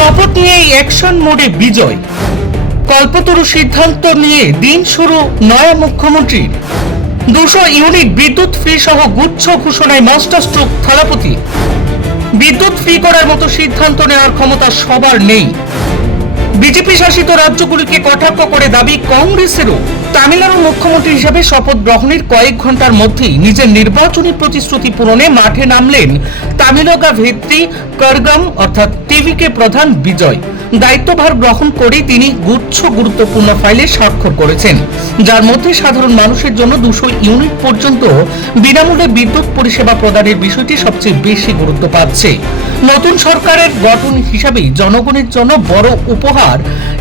শপথ নিয়ে অ্যাকশন মোডে বিজয়। কল্পতরু সিদ্ধান্ত নিয়ে দিন শুরু নয়া মুখ্যমন্ত্রীর। 200 ইউনিট বিদ্যুৎ ফ্রি সহ গুচ্ছ ঘোষণায় মাস্টার স্ট্রোক থালাপতি। বিদ্যুৎ ফ্রি করার মতো সিদ্ধান্ত নেওয়ার ক্ষমতা সবার নেই। বিজেপি শাসিত রাজ্যগুলিকে কটাক্ষ করে দাবি কংগ্রেসেরও। তামিলনাড়ুর মুখ্যমন্ত্রী হিসেবে শপথ গ্রহণের কয়েক ঘন্টার মধ্যেই নিজের নির্বাচনী প্রতিশ্রুতি পূরণে মাঠে নামলেন তামিলগা ভেত্রী করগম অর্থাৎ টিভিকে প্রধান বিজয়। দায়িত্বভার গ্রহণ করে তিনি গুচ্ছ গুরুত্বপূর্ণ ফাইলে স্বাক্ষর করেছেন, যার মধ্যে সাধারণ মানুষের জন্য 200 ইউনিট পর্যন্ত বিনামূল্যে বিদ্যুৎ পরিষেবা প্রদানের বিষয়টি সবচেয়ে বেশি গুরুত্ব পাচ্ছে। নতুন সরকারের গঠন হিসাবেই জনগণের জন্য বড় উপহার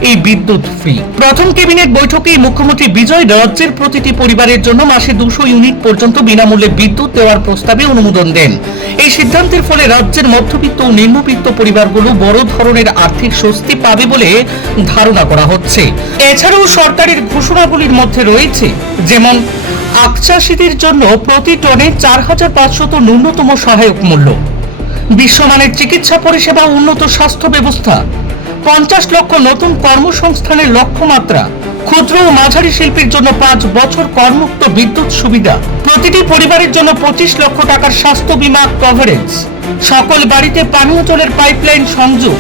এই বিদ্যুৎ ফ্রি। প্রথম ক্যাবিনেট বৈঠকেই মুখ্যমন্ত্রী বিজয় রাজ্যের প্রতিটি পরিবারের জন্য মাসে 200 ইউনিট পর্যন্ত বিনামূল্যে বিদ্যুৎ দেওয়ার প্রস্তাবে অনুমোদন দেন। এই সিদ্ধান্তের ফলে রাজ্যের মধ্যবিত্ত ও নিম্নবিত্ত পরিবারগুলো বড় ধরনের আর্থিক স্বস্তি পাবে বলে ধারণা করা হচ্ছে। এছাড়াও সরকারের ঘোষণাগুলির মধ্যে রয়েছে যেমন আখ চাষীদের জন্য প্রতি টনে 4500 ন্যূনতম সহায়ক মূল্য, বিশ্বমানের চিকিৎসা পরিষেবা, উন্নত স্বাস্থ্য ব্যবস্থা, 50 লক্ষ নতুন কর্মসংস্থানের লক্ষ্যমাত্রা, ক্ষুদ্র ও মাঝারি শিল্পীর জন্য 5 বছর করমুক্ত বিদ্যুৎ সুবিধা, প্রতিটি পরিবারের জন্য 25 লক্ষ টাকার স্বাস্থ্য বীমা কভারেজ, সকল বাড়িতে পানীয় জলের পাইপলাইন সংযোগ,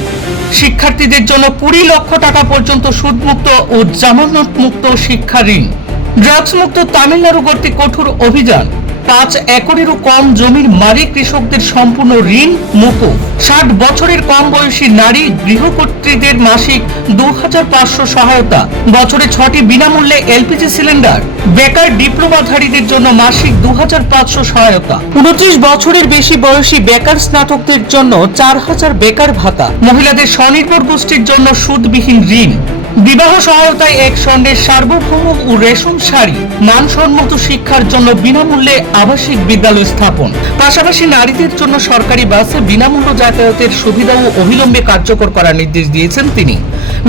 শিক্ষার্থীদের জন্য 20 লক্ষ টাকা পর্যন্ত সুদমুক্ত ও জামানত মুক্ত শিক্ষা ঋণ, ড্রাগস মুক্ত তামিলনাড়ু গড়তে কঠোর অভিযান, 5 একরেরও কম জমির মালিক কৃষকদের সম্পূর্ণ ঋণ মুকুব, 60 বছরের কম বয়সী নারী গৃহকর্ত্রীদের মাসিক 2500 সহায়তা, বছরে 6টি বিনামূল্যে এলপিজি সিলিন্ডার, বেকার ডিপ্লোমাধারীদের জন্য মাসিক 2500 সহায়তা, 29 বছরের বেশি বয়সী বেকার স্নাতকদের জন্য 4000 বেকার ভাতা, মহিলাদের স্বনির্ভর গোষ্ঠীর জন্য সুদবিহীন ঋণ, বিবাহ সহায়তায় এক স্বর্ণের সার্বভৌম ও রেশম শাড়ি, মানসম্মত শিক্ষার জন্য বিনামূল্যে আবাসিক বিদ্যালয় স্থাপন, পাশাপাশি নারীদের জন্য সরকারি বাসে বিনামূল্য যাতায়াতের সুবিধাও অবিলম্বে কার্যকর করার নির্দেশ দিয়েছেন তিনি।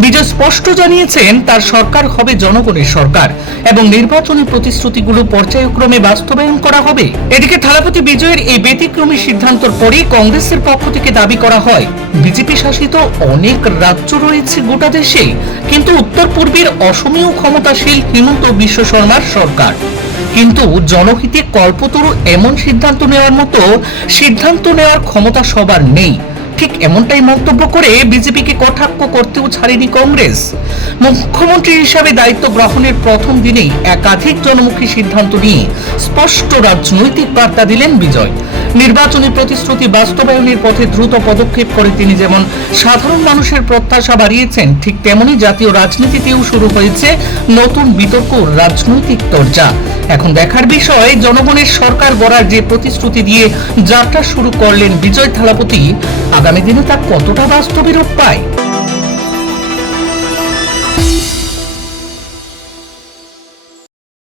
বিজয় স্পষ্ট জানিয়েছেন তার সরকার হবে জনগণের সরকার এবং নির্বাচনী প্রতিশ্রুতিগুলো পর্যায়ক্রমে বাস্তবায়ন করা হবে। এদিকে থালাপতি বিজয়ের এই ব্যতিক্রমী সিদ্ধান্তর পরেই কংগ্রেসের পক্ষ থেকে দাবি করা হয় বিজেপি শাসিত অনেক রাজ্য রয়েছে গোটা দেশে, কিন্তু উত্তর পূর্বের অসমীয় ক্ষমতাশীল হিমন্ত বিশ্ব শর্মার সরকার, কিন্তু জনহিতে কল্পতরু এমন সিদ্ধান্ত নেওয়ার মতো সিদ্ধান্ত নেওয়ার ক্ষমতা সবার নেই। ঠিক এমনটাই মন্তব্য করে বিজেপিকে কটাক্ষ করতেও ছাড়েনি কংগ্রেস। মুখ্যমন্ত্রী হিসাবে দায়িত্ব গ্রহণের প্রথম দিনেই একাধিক জনমুখী সিদ্ধান্ত নিয়ে স্পষ্ট রাজনৈতিক বার্তা দিলেন বিজয়। নির্বাচনী প্রতিশ্রুতি বাস্তবায়নের পথে দ্রুত পদক্ষেপ করে তিনি যেমন সাধারণ মানুষের প্রত্যাশা বাড়িয়েছেন, ঠিক তেমনি জাতীয় রাজনীতিতেও শুরু হয়েছে নতুন বিতর্ক রাজনৈতিক চর্চা। এখন দেখার বিষয় জনগণের সরকার গড়ার যে প্রতিশ্রুতি দিয়ে যাত্রা শুরু করলেন বিজয় থালাপতি, আগামী দিনে তা কতটা বাস্তবে রূপ পায়।